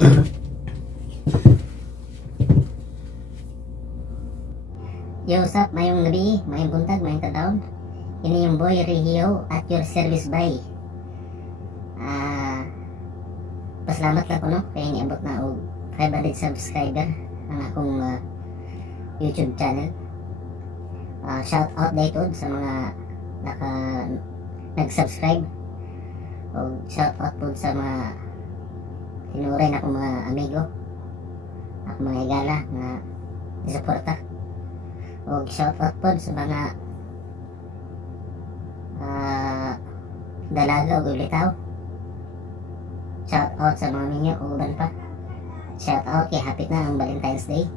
Yo, what's up? Mayong gabi, mayong buntag, mayong tadawon. Ini yung boy Regio at your service by. Pasalamat lang ko no, kaya niabot na og 500 subscriber ang akong YouTube channel. Shout out dito sa mga nag-subscribe. O shout out po sa mga tinuray na akong mga amigo, akong mga igala na isuporta. O shout out po sa mga dalaga o gulitaw. Shout out sa mga minyo o uban pa. Shout out kay hapit na ang Valentine's Day.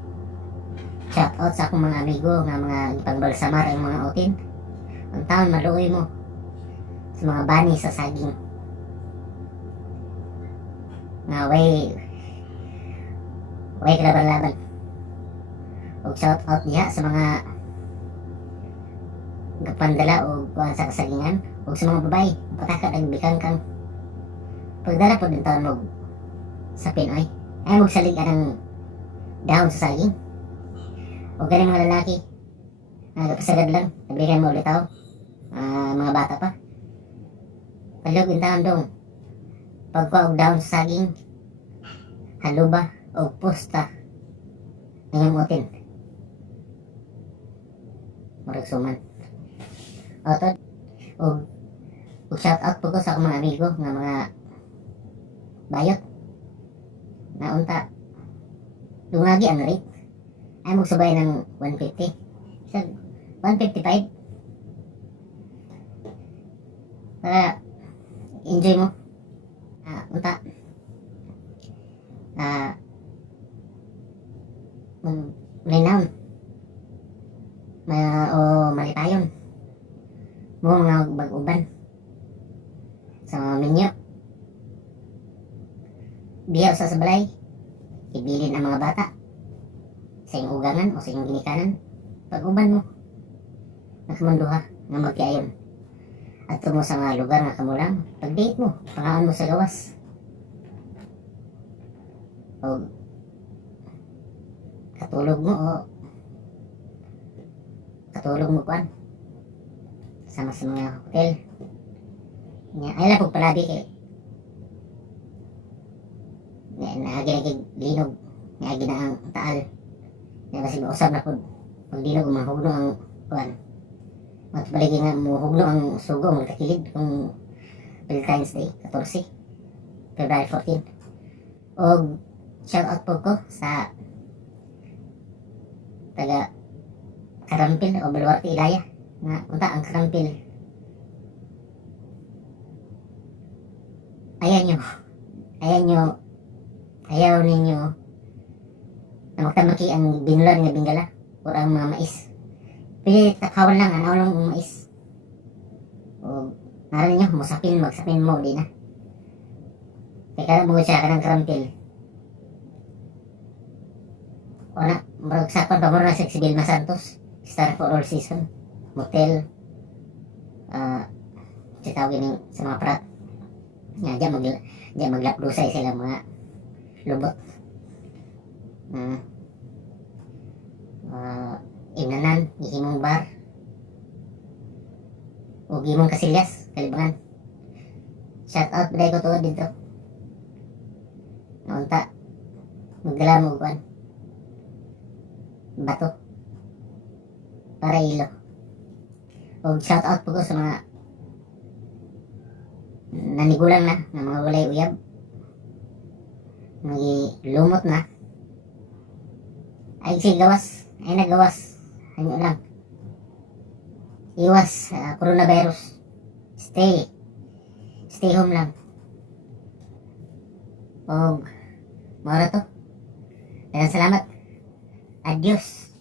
Shout out sa akong mga amigo nga mga ipangbalsamar ang mga otin. Ang taon maluoy mo sa mga bani sa saging nga way kalaban-laban. O shout out niya sa mga gapandala o kuhan sa kasagingan o sa mga babae pataka nagbikang kang pagdala po din taon mo sa Pinoy ay magsalig ka ng dahon sa saging o galing mga lalaki nagpasagad lang nagbigay mo ulit tao mga bata pa palog yung taon dong pagkuha og dahon sa saging haluba o pusta nangyang maragsuman otod o shout out po ko sa akong mga amigo nga mga bayot na unta dungagi ang rate ay magsabay ng 150 sa 155 para enjoy mo unta malinaon o malitayon mo mga bag-uban sa mga minyo biyaw sa sabalay ibilin ang mga bata sa iyong ugangan o sa iyong ginikanan pag-uban mo nakamunduha nga magkiayon at mo sa mga lugar nga kamulang pag-date mo pangaon mo sa gawas o katulog mo kuan sama sa mga hotel nga ay lang pagpalabi kay naagi linog naagi na ang taal nga kasi mausap na po pag linog mahugno ang kuan at baligi nga muhugno ang sugo magkakilid kung Valentine's Day 14 February 14 o shout out po ko sa taga Karampil o Baluarte Ilaya nga unta ang Karampil ayaw ninyo na magtamaki ang binulan nga bingala o ang mga mais pili takawan lang anaw lang ang mais o naran nyo magsapin mo di na kaya mo siya kanang Karampil o na maragsapan pa mo na sa Vilma Santos Star for All Season motel sitawagin sa mga prat nga dyan maglapdusay sila mga lubot inanan gihimong bar o gihimong kasilyas kalibangan shout out biday ko to dito naunta magdala mo kuan bato para ilo o shout out po ko sa mga nanigulang na ng mga walay uyab lumot na ay si gawas ay nagawas hanyo lang iwas coronavirus stay home lang o mara to dagang salamat adios.